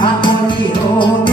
ฮาร์โมนีโอ